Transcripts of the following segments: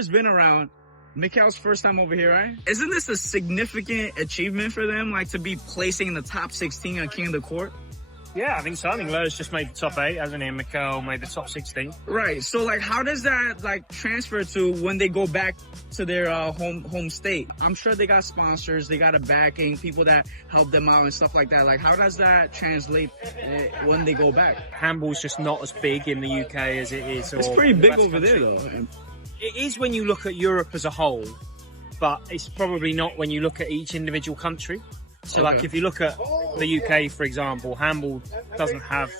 Lur's been around. Mikel's first time over here, right? Isn't this a significant achievement for them, like to be placing in the top 16 on King of the Court? Yeah, I think so. I think Lur's just made the top 8, hasn't he? Mikel made the top 16. Right. So, like, how does that, like, transfer to when they go back to their home state? I'm sure they got sponsors, they got a backing, people that help them out and stuff like that. Like, how does that translate when they go back? Handball's just not as big in the UK as it is. It's pretty big over there, though. It is when you look at Europe as a whole, but it's probably not when you look at each individual country. So, like, if you look at the UK, for example, handball doesn't have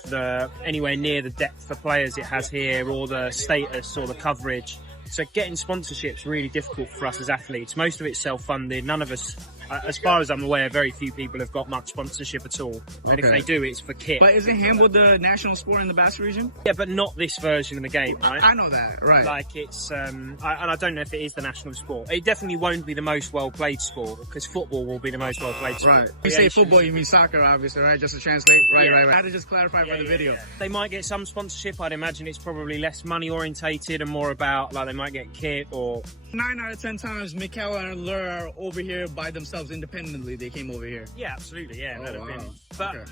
anywhere near the depth of players it has here, or the status or the coverage. So getting sponsorship's really difficult for us as athletes. Most of it's self-funded. None of us, as far as I'm aware, very few people have got much sponsorship at all. And if they do, it's for kit. But isn't handball the national sport in the Basque region? Yeah, but not this version of the game, right? I know that, right. Like, it's, and I don't know if it is the national sport. It definitely won't be the most well-played sport, because football will be the most well-played sport. Right. You say football, you mean soccer, obviously, right? Just to translate? Right. I had to just clarify for the video. Yeah. They might get some sponsorship. I'd imagine it's probably less money-orientated and more about, like, they might get kit or... 9 out of 10 times, Mikel and Lur are over here by themselves independently. They came over here. Yeah, absolutely. Yeah, oh, wow. But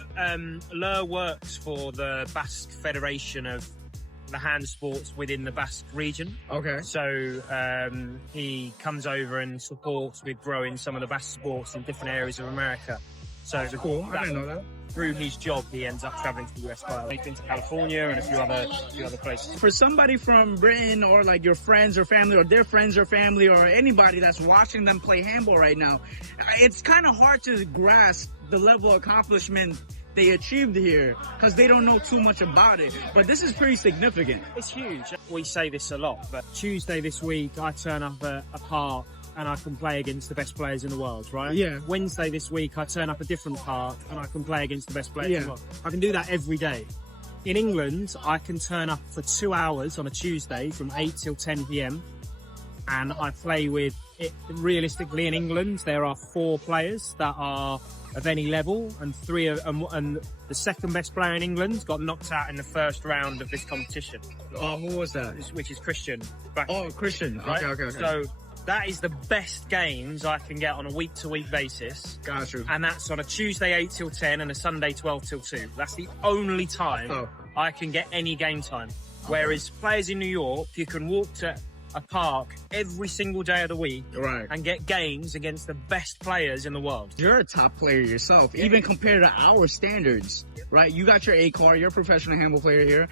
Lur works for the Basque Federation of the hand sports within the Basque region. Okay. So he comes over and supports with growing some of the Basque sports in different areas of America. So that's cool. I didn't know that. Through his job, he ends up traveling to the US quite a lot. He's been to California and a few other places. For somebody from Britain, or like your friends or family, or their friends or family, or anybody that's watching them play handball right now, it's kind of hard to grasp the level of accomplishment they achieved here, because they don't know too much about it. But this is pretty significant. It's huge. We say this a lot, but Tuesday this week, I turn up at a park and I can play against the best players in the world, right? Yeah. Wednesday this week, I turn up a different park and I can play against the best players in the world. I can do that every day. In England, I can turn up for 2 hours on a Tuesday from 8 till 10 p.m. and I play with it. Realistically, in England, there are 4 players that are of any level, and the second best player in England got knocked out in the first round of this competition. Oh, who was that? Which is Christian. Christian. Right? Okay. So that is the best games I can get on a week-to-week basis. Got you. And that's on a Tuesday 8 till 10 and a Sunday 12 till 2. That's the only time I can get any game time. Whereas players in New York, you can walk to a park every single day of the week and get games against the best players in the world. You're a top player yourself, even compared to our standards, right? You got your A card, you're a professional handball player here.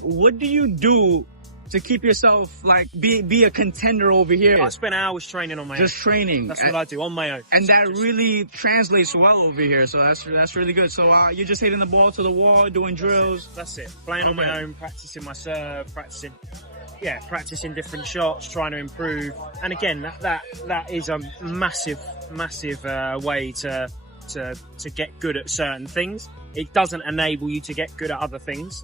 What do you do to keep yourself, like, be a contender over here? I spend hours training on my own. Just training. That's what I do, on my own. And that really translates well over here, so that's really good. So you're just hitting the ball to the wall, doing drills? That's it. Playing on my own, practicing my serve, practicing different shots, trying to improve. And again, that is a massive way to get good at certain things. It doesn't enable you to get good at other things.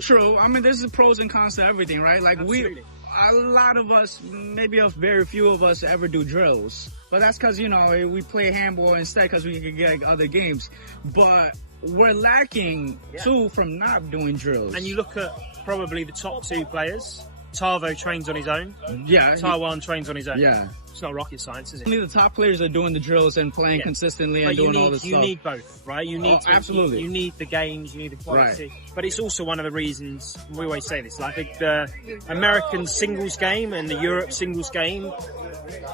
True. I mean, there's pros and cons to everything, right? Like, a lot of us, maybe a very few of us ever do drills. But that's because, we play handball instead because we can get other games. But we're lacking, too, from not doing drills. And you look at probably the top 2 players. Tavo trains on his own. Yeah. Taiwan trains on his own. Yeah. It's not rocket science, is it? Only the top players are doing the drills and playing consistently and doing all this stuff. You need both, right? You need absolutely. You need the games, you need the quality. Right. But it's also one of the reasons, we always say this, like the American singles game and the Europe singles game,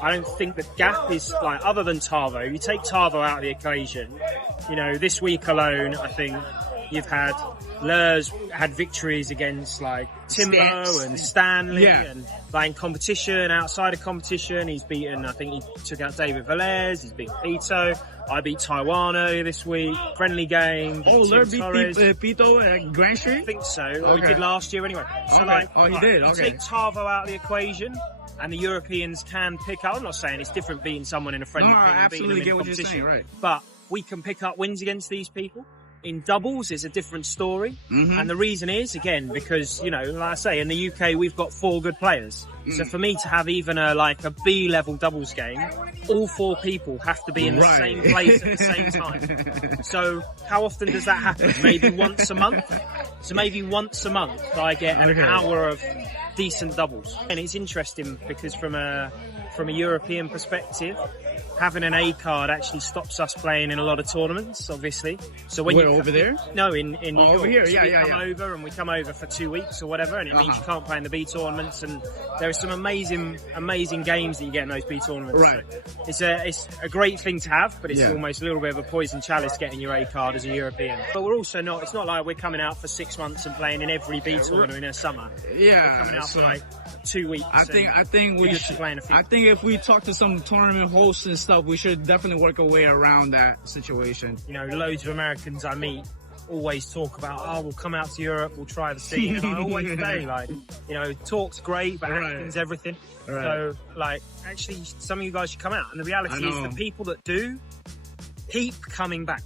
I don't think the gap is, like, other than Tavo. You take Tavo out of the equation, this week alone, I think you've had Lur's had victories against, like, Timbo and Stanley and, like, in competition, outside of competition. He's beaten, I think he took out David Velez, he's beaten Pito. I beat Taiwano this week, friendly game. Oh, Lur beat Pito at Grand Street? I think so, or he did last year anyway. So he did, take Tavo out of the equation, and the Europeans can pick up. I'm not saying it's different beating someone in a friendly thing and beating them in competition, right. But we can pick up wins against these people. In doubles, it's a different story. And the reason is, again, because, you know, like I say, in the UK, we've got 4 good players. So for me to have even a B-level doubles game, all 4 people have to be in the same place at the same time. So how often does that happen? Maybe once a month? So maybe once a month I get an hour of decent doubles. And it's interesting because from a European perspective, having an A card actually stops us playing in a lot of tournaments, obviously. So when you're over there? No, in New York. Over here, so we come over for 2 weeks or whatever, and it means you can't play in the B tournaments. And there are some amazing games that you get in those B tournaments. Right. So it's a great thing to have, but it's almost a little bit of a poison chalice getting your A card as a European. But we're also not. It's not like we're coming out for 6 months and playing in every B tournament in a summer. Yeah, we're coming out for like 2 weeks. I think we should. I think if we talk to some tournament hosts and stuff, we should definitely work a way around that situation. You know, loads of Americans I meet always talk about, oh, we'll come out to Europe, we'll try the scene. And I always say, like, you know, talk's great, but acting's everything. So, like, actually, some of you guys should come out. And the reality is the people that do keep coming back.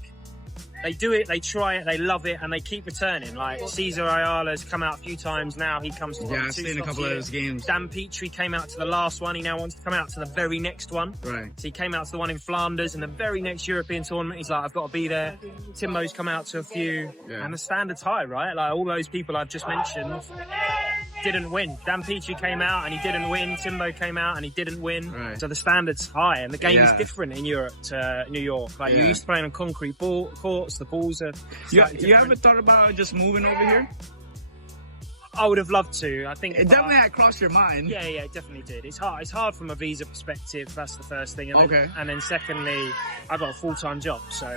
They do it, they try it, they love it, and they keep returning. Like Cesar Ayala's come out a few times now. He comes to I've seen a couple of those games. Dan Petrie came out to the last one. He now wants to come out to the very next one. Right. So he came out to the one in Flanders, and the very next European tournament, he's like, I've got to be there. Timbo's come out to a few, and the standard's high, right? Like all those people I've just mentioned didn't win. Dan Petrie came out and he didn't win. Timbo came out and he didn't win. Right. So the standard's high, and the game is different in Europe to New York. Like you're used to playing on concrete courts. The balls are. You ever thought about just moving over here? I would have loved to. I think it definitely had crossed your mind. Yeah, it definitely did. It's hard. It's hard from a visa perspective. That's the first thing. And then secondly, I've got a full-time job, so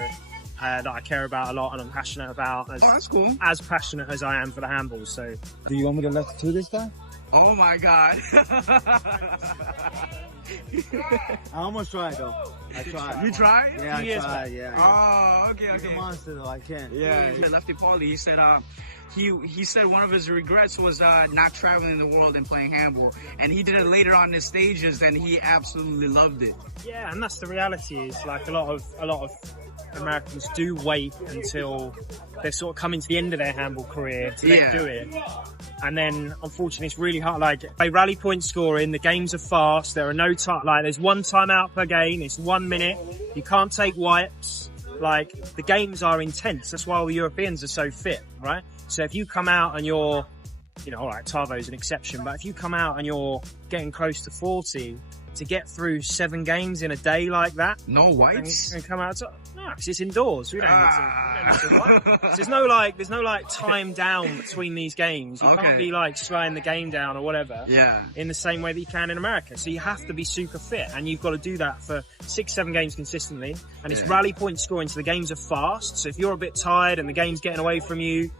that I care about a lot and I'm passionate about. That's cool. As passionate as I am for the handball. So, do you want me to let to this guy? Oh my God! I almost tried though. I tried. You tried? Yeah, I tried. Yeah. Oh, okay. He's a monster though. I can't. Yeah. Lefty Paulie, he said, he said one of his regrets was not traveling the world and playing handball, and he did it later on in his stages, and he absolutely loved it. Yeah, and that's the reality. Is like a lot of Americans do wait until they're sort of coming to the end of their handball career to then do it. And then, unfortunately, it's really hard. Like, they rally point scoring, the games are fast, there are no time, like, there's 1 timeout per game, it's 1 minute, you can't take wipes. Like, the games are intense. That's why all the Europeans are so fit, right? So if you come out and you're, you know, alright, Tavo's an exception, but if you come out and you're getting close to 40, to get through 7 games in a day like that. No wipes? And come out to, no, because it's indoors. We don't need to wipe. So there's no like time down between these games. You can't be like slowing the game down or whatever. Yeah. In the same way that you can in America. So you have to be super fit, and you've got to do that for 6-7 games consistently. And it's rally point scoring, so the games are fast. So if you're a bit tired and the game's getting away from you,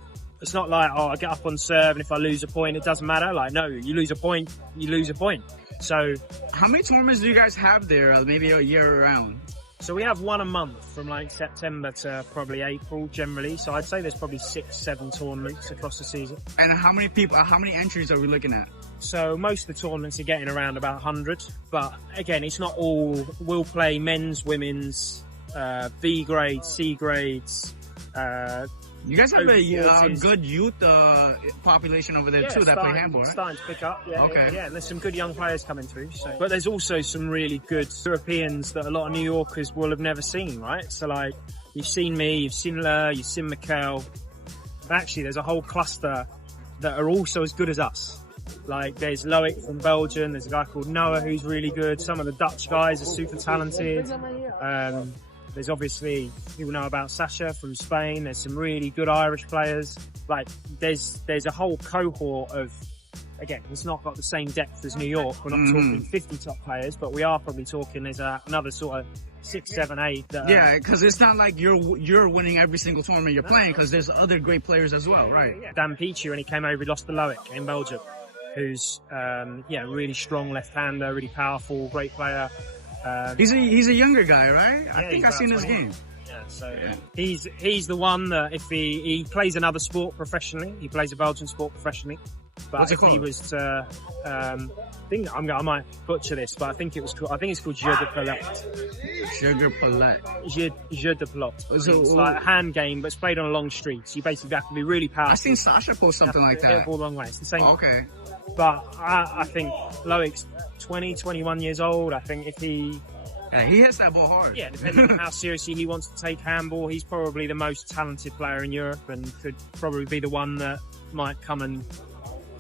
it's not like, oh, I get up on serve and if I lose a point, it doesn't matter. Like, no, you lose a point, you lose a point. So, how many tournaments do you guys have there? Maybe a year around? So we have 1 a month from like September to probably April generally. So I'd say there's probably 6-7 tournaments across the season. And how many entries are we looking at? So most of the tournaments are getting around about 100. But again, it's not all. We'll play men's, women's, B grades, C grades. You guys have a good youth population over there too that play handball, right? Starting to pick up, yeah. Okay. Yeah, and there's some good young players coming through. So. But there's also some really good Europeans that a lot of New Yorkers will have never seen, right? So like, you've seen me, you've seen Lur, you've seen Mikkel. But actually, there's a whole cluster that are also as good as us. Like, there's Loic from Belgium, there's a guy called Noah who's really good. Some of the Dutch guys are super talented. There's obviously, people know about Sasha from Spain. There's some really good Irish players. Like, there's a whole cohort of, again, it's not got the same depth as New York. We're not talking 50 top players, but we are probably talking, there's another sort of 6, 7, 8. Yeah, because it's not like you're winning every single tournament you're playing, because there's other great players as well, right? Yeah. Dan Petrie, when he came over, he lost to Loic in Belgium, who's, really strong left-hander, really powerful, great player. He's a younger guy, right? I think I've seen his game. Yeah, so he's the one that if he plays another sport professionally, he plays a Belgian sport professionally. But What's it if he called? was to, I might butcher this, but I think it's called jeu de pelote. Sugar palette. Jeu de pelote. So- It's like a hand game, but it's played on a long street. So you basically have to be really powerful. I seen Sasha post something like Hit the that. ball a long way. It's the same. Okay. But I think Loic's 20, 21 years old. I think if he, Yeah, he hits that ball hard. yeah, depending on how seriously he wants to take handball, he's probably the most talented player in Europe and could probably be the one that might come and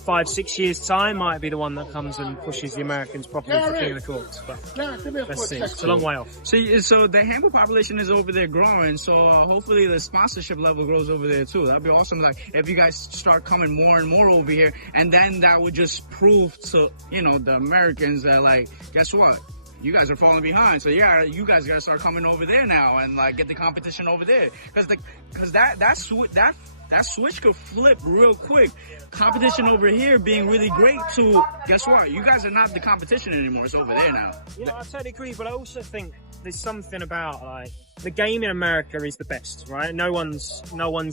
5-6 years time might be the one that comes and pushes the Americans properly for king of the courts. But let's see. It's a long way off. So the handball population is over there growing. So hopefully the sponsorship level grows over there too. That'd be awesome. Like if you guys start coming more and more over here, and then that would just prove to the Americans that like, guess what? You guys are falling behind, so yeah, you guys gotta start coming over there now and like get the competition over there, because that switch could flip real quick. Competition over here being really great to, guess what? You guys are not the competition anymore. It's over there now. Yeah, I totally agree, but I also think there's something about like the game in America is the best, right? No one's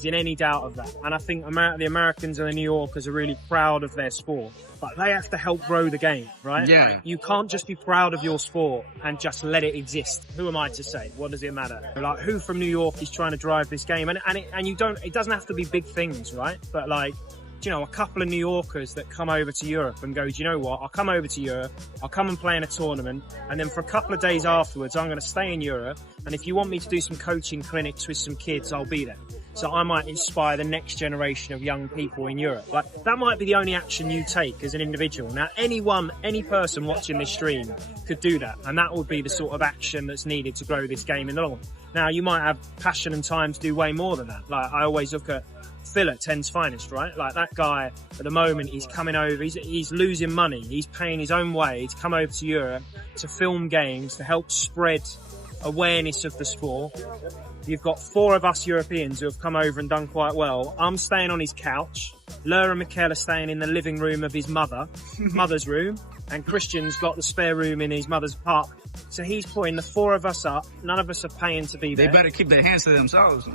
in any doubt of that. And I think the Americans and the New Yorkers are really proud of their sport, but they have to help grow the game, right? Yeah. Like, you can't just be proud of your sport and just let it exist. Who am I to say? What does it matter? Like, who from New York is trying to drive this game? And it doesn't have to be big things, right? But like, a couple of New Yorkers that come over to Europe and go, do you know what? I'll come over to Europe, I'll come and play in a tournament, and then for a couple of days afterwards, I'm going to stay in Europe, and if you want me to do some coaching clinics with some kids, I'll be there. So I might inspire the next generation of young people in Europe. Like, that might be the only action you take as an individual. Now, any person watching this stream could do that, and that would be the sort of action that's needed to grow this game in the long run. Now, you might have passion and time to do way more than that. Like, I always look at Phil at 10's Finest, right? Like, that guy at the moment, he's coming over, he's losing money, he's paying his own way to come over to Europe to film games, to help spread awareness of the sport. You've got 4 of us Europeans who have come over and done quite well. I'm staying on his couch. Laura and Mikel are staying in the living room of his mother's room, and Christian's got the spare room in his mother's apartment. So he's putting the 4 of us up. None of us are paying to be there. They better keep their hands to themselves.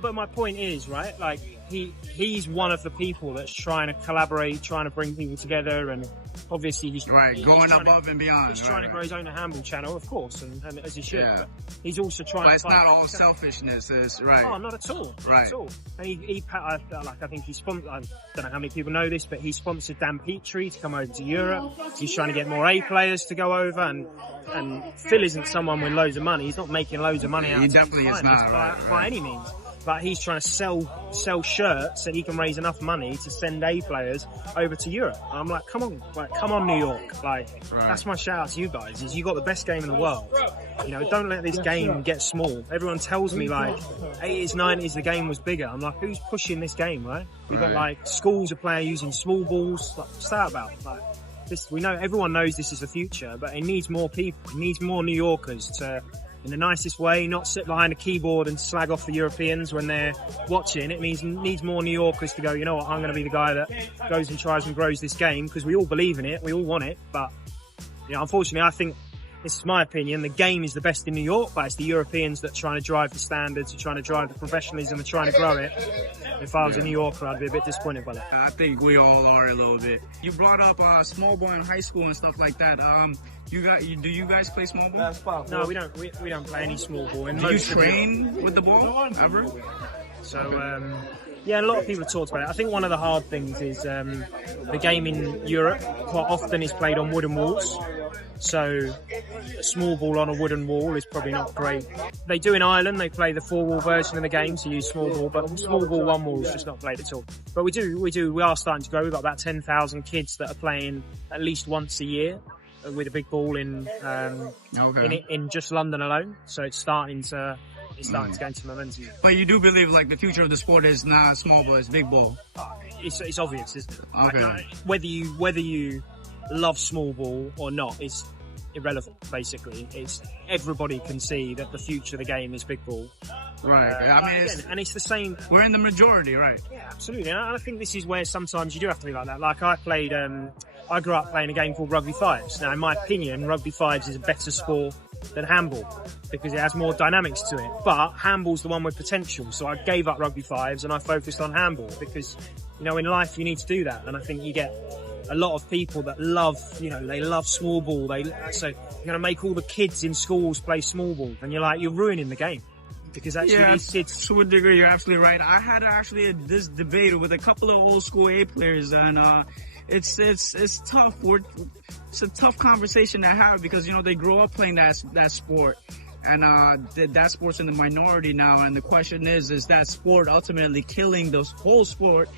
But my point is, right, like, he's one of the people that's trying to collaborate, trying to bring people together, and obviously he's going above and beyond. He's trying to grow his own handball channel, of course, and as he should. Yeah. But he's also trying. But it's not all selfishness, it's right. Oh, not at all. Not Right. at all. And I think he's sponsored. I don't know how many people know this, but he sponsored Dan Petrie to come over to Europe. He's trying to get more A players to go over, and Phil isn't someone with loads of money. He's not making loads of money out He of definitely is not, right. by any means. But he's trying to sell shirts so he can raise enough money to send A players over to Europe. And I'm like, come on, New York. Like, that's my shout out to you guys, is you got the best game in the world. Don't let this game get small. Everyone tells me like 80s, 90s the game was bigger. I'm like, who's pushing this game, right? We've got like schools of players using small balls. Like, what's that about? Like, we know, everyone knows this is the future, but it needs more people. It needs more New Yorkers to, in the nicest way, not sit behind a keyboard and slag off the Europeans when they're watching. It needs more New Yorkers to go, you know what, I'm going to be the guy that goes and tries and grows this game, because we all believe in it, we all want it. But unfortunately, I think, this is my opinion, the game is the best in New York, but it's the Europeans that are trying to drive the standards, are trying to drive the professionalism, are trying to grow it. If I was a New Yorker, I'd be a bit disappointed by that. I think we all are a little bit. You brought up small ball in high school and stuff like that. Do you guys play small ball? No, we don't. We don't play any small ball. Do you train with the ball ever? So yeah, a lot of people have talked about it. I think one of the hard things is the game in Europe quite often is played on wooden walls. So a small ball on a wooden wall is probably not great. They do in Ireland, they play the 4-wall version of the game to use small ball, but small ball 1 wall is just not played at all. But we are starting to grow. We've got about 10,000 kids that are playing at least once a year with a big ball in just London alone. So it's starting to gain some momentum. But you do believe like the future of the sport is not small ball, it's big ball. It's obvious, isn't it? Okay. Like, whether you love small ball or not is irrelevant. Basically, it's everybody can see that the future of the game is big ball. Right. I mean, and it's the same. We're in the majority, right? Yeah, absolutely. And I think this is where sometimes you do have to be like that. Like I grew up playing a game called rugby fives. Now, in my opinion, rugby fives is a better sport than handball because it has more dynamics to it. But handball's the one with potential. So I gave up rugby fives and I focused on handball because, You know, in life you need to do that, and I think you get a lot of people that love, you know, they love small ball. So you're going to make all the kids in schools play small ball, and you're ruining the game. Because actually these kids... To a degree, you're absolutely right. I had actually this debate with a couple of old school A players, and it's tough. It's a tough conversation to have because, you know, they grow up playing that sport. And that sport's in the minority now, and the question is that sport ultimately killing the whole sport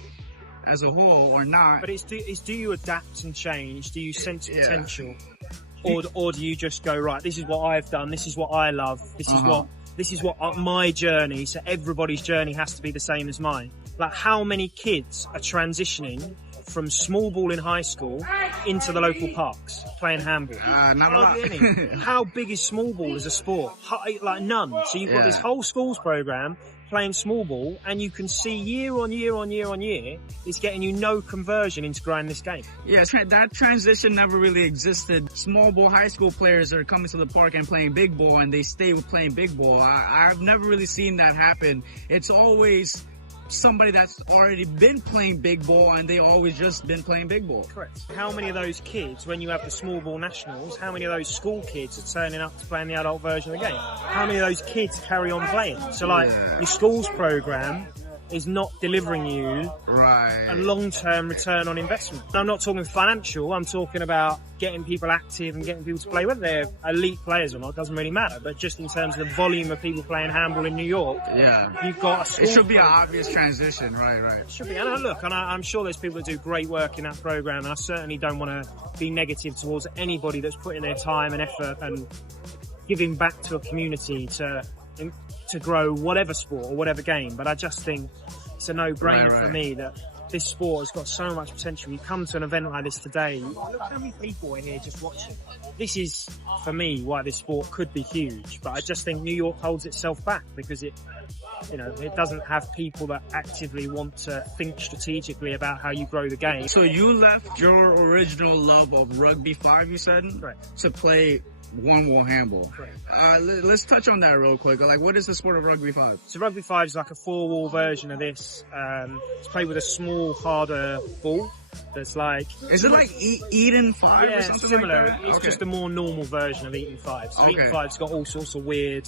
as a whole or not? But do you adapt and change? Do you sense potential? Or do you just go, right, this is what I've done, this is what I love, this is what my journey, so everybody's journey has to be the same as mine. Like, how many kids are transitioning from small ball in high school into the local parks playing handball? Not a lot. How big is small ball as a sport? Like none. So you've got this whole schools program playing small ball, and you can see year on year on year on year, it's getting you no conversion into growing this game. Yeah, that transition never really existed. Small ball high school players are coming to the park and playing big ball, and they stay with playing big ball. I've never really seen that happen. It's always somebody that's already been playing big ball, and they always just been playing big ball. Correct. How many of those kids, when you have the small ball nationals, how many of those school kids are turning up to play in the adult version of the game? How many of those kids carry on playing? So like, your schools program is not delivering you a long-term return on investment. I'm not talking financial, I'm talking about getting people active and getting people to play. Whether they're elite players or not doesn't really matter, but just in terms of the volume of people playing handball in New York, you've got a school. It should be an obvious transition, right. It should be. And I'm sure there's people that do great work in that program, and I certainly don't want to be negative towards anybody that's putting their time and effort and giving back to a community to grow whatever sport or whatever game. But I just think it's a no-brainer for me that this sport has got so much potential. You come to an event like this today, look how many people are here just watching. This is, for me, why this sport could be huge. But I just think New York holds itself back because it doesn't have people that actively want to think strategically about how you grow the game. So you left your original love of rugby 5, you said? Correct. To play one-wall handball. Correct. Let's touch on that real quick. Like, what is the sport of rugby 5? So rugby 5 is like a 4-wall version of this. It's played with a small, harder ball. That's like... Is it like Eden 5 or something similar. like that? It's just a more normal version of Eden 5. So Eden 5's got all sorts of weird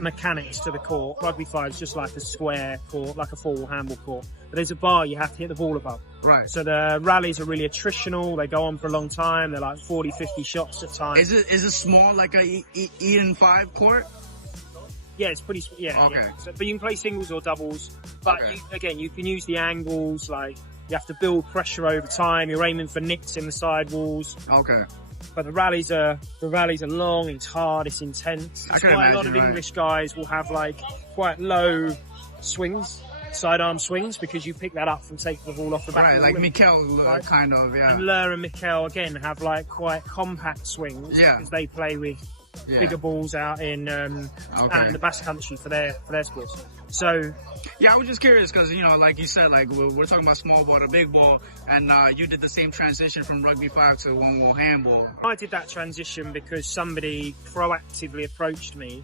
mechanics to the court. Rugby 5's just like a square court, like a 4-wall handball court. But there's a bar you have to hit the ball above. Right. So the rallies are really attritional. They go on for a long time. They're like 40, 50 shots at times. Is it small, like a Eden 5 court? Yeah, it's pretty, Okay. So, but you can play singles or doubles. But you can use the angles, like, you have to build pressure over time. You're aiming for nicks in the sidewalls. Okay. But the rallies are long, it's hard, it's intense. That's why a lot of English guys will have like quite low swings, sidearm swings, because you pick that up from taking the ball off the back. Right, like Mikel, kind of, And Lur and Mikel, again, have like quite compact swings because they play with bigger balls out in the Basque Country for their sports. So I was just curious because, you know, like you said, like we're talking about small ball to big ball, and you did the same transition from rugby 5 to one-wall handball. I did that transition because somebody proactively approached me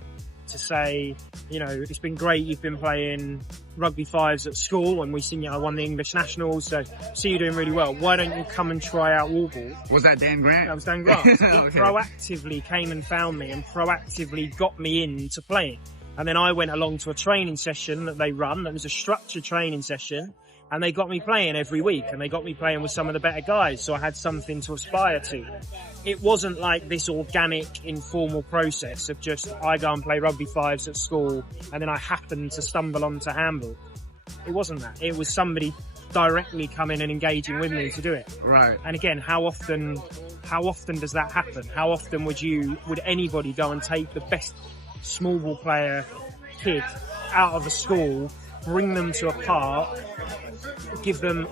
to say, you know, it's been great, you've been playing rugby 5s at school, and we seen you won the English Nationals, so see you doing really well. Why don't you come and try out wall ball? Was that Dan Grant? That was Dan Grant. He proactively came and found me and proactively got me into playing. And then I went along to a training session that they run. That was a structured training session. And they got me playing every week. And they got me playing with some of the better guys. So I had something to aspire to. It wasn't like this organic, informal process of just, I go and play rugby 5s at school, and then I happen to stumble onto handball. It wasn't that. It was somebody directly coming and engaging with me to do it. Right. And again, how often does that happen? How often would anybody go and take the best small ball player kid out of a school, bring them to a park, give them,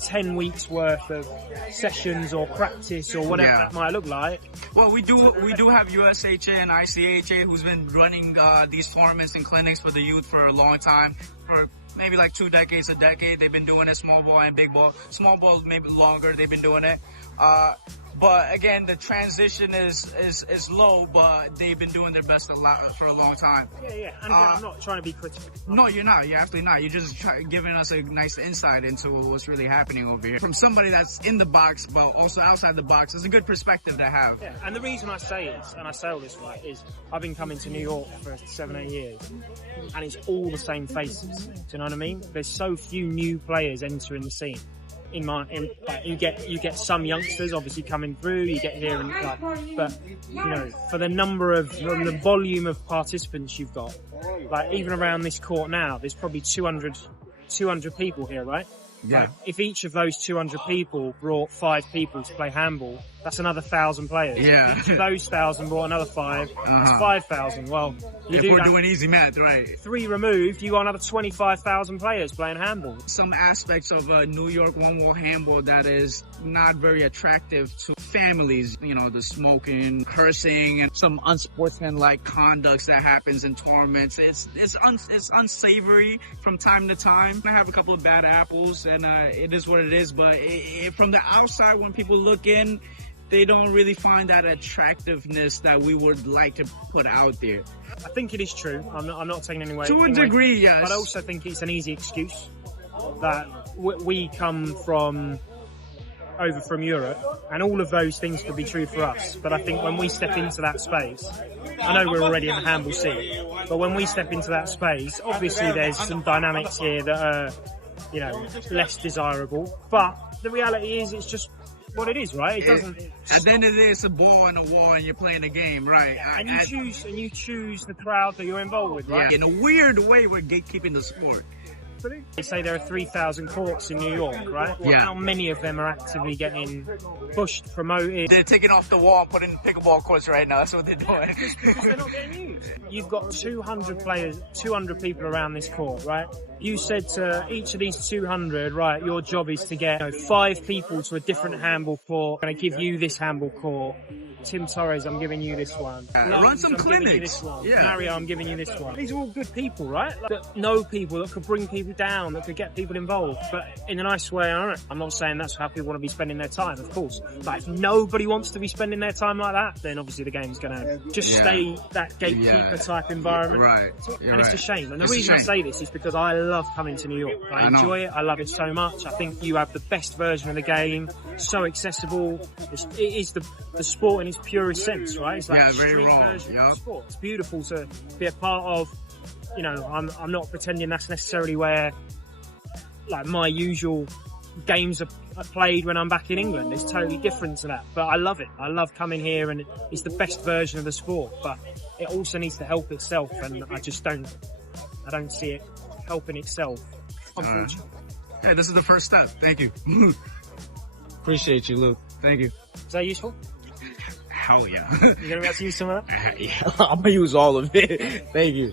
10 weeks worth of sessions or practice or whatever that might look like? Well, we do have USHA and ICHA who's been running these tournaments and clinics for the youth for a long time, for maybe like 2 decades, a decade. They've been doing it, small ball and big ball. Small ball maybe longer, they've been doing it. But again, the transition is low, but they've been doing their best for a long time. Yeah. And again, I'm not trying to be critical. No, you're not. You're absolutely not. You're just giving us a nice insight into what's really happening over here. From somebody that's in the box, but also outside the box, it's a good perspective to have. Yeah, and the reason I say it, and I say all this right, is I've been coming to New York for 7-8 years, and it's all the same faces. Do you know what I mean? There's so few new players entering the scene. You get some youngsters obviously coming through. You get here and but you know, for the the volume of participants you've got, like even around this court now, there's probably 200 people here, right? Yeah. Like, if each of those 200 people brought 5 people to play handball, that's another 1,000 players. Yeah. Each of those 1,000 brought another 5. That's 5,000. Well, if we're doing easy math, right? 3 removed, you got another 25,000 players playing handball. Some aspects of New York one-wall handball that is not very attractive to families. You know, the smoking, cursing, and some unsportsmanlike conducts that happens in tournaments. It's unsavory from time to time. I have a couple of bad apples, and it is what it is. But from the outside, when people look in, they don't really find that attractiveness that we would like to put out there. I think it is true. I'm not taking any way. To a degree, yes. But I also think it's an easy excuse that we come over from Europe, and all of those things could be true for us. But I think when we step into that space, I know we're already in the handball scene, but when we step into that space, obviously there's some dynamics here that are, you know, less desirable. But the reality is, it's just what it is, right? It doesn't. At the end of the day, it's a ball on a wall, and you're playing a game, right? And you choose the crowd that you're involved with, right? Yeah, in a weird way, we're gatekeeping the sport. They say there are 3,000 courts in New York, right? Well, yeah. How many of them are actively getting pushed, promoted? They're taking off the wall and putting pickleball courts right now. That's what they're doing. Because they're not getting used. You've got 200 players, 200 people around this court, right? You said to each of these 200, right, your job is to get 5 people to a different handball court. I'm going to give you this handball court. Tim Torres, I'm giving you this one. Run some clinics. Yeah. Mario, I'm giving you this one. These are all good people, right? That know people, that could bring people down, that could get people involved. But in a nice way, I don't know. I'm not saying that's how people want to be spending their time, of course. But if nobody wants to be spending their time like that, then obviously the game's going to just stay that gatekeeper type environment. Right. And it's a shame. And the reason I say this is because I love coming to New York. I enjoy it. I love it so much. I think you have the best version of the game. So accessible. It is the sport in its purest sense, right? It's like a street version of sport. It's beautiful to be a part of. You know, I'm not pretending that's necessarily where like my usual games are played when I'm back in England. It's totally different to that. But I love it. I love coming here, and it's the best version of the sport. But it also needs to help itself, and I don't see it helping itself, unfortunately. Yeah, this is the first step. Thank you. Appreciate you, Luke. Thank you. Is that useful? Hell yeah. You're going to be able to use some of that? Yeah, I'm going to use all of it. Thank you.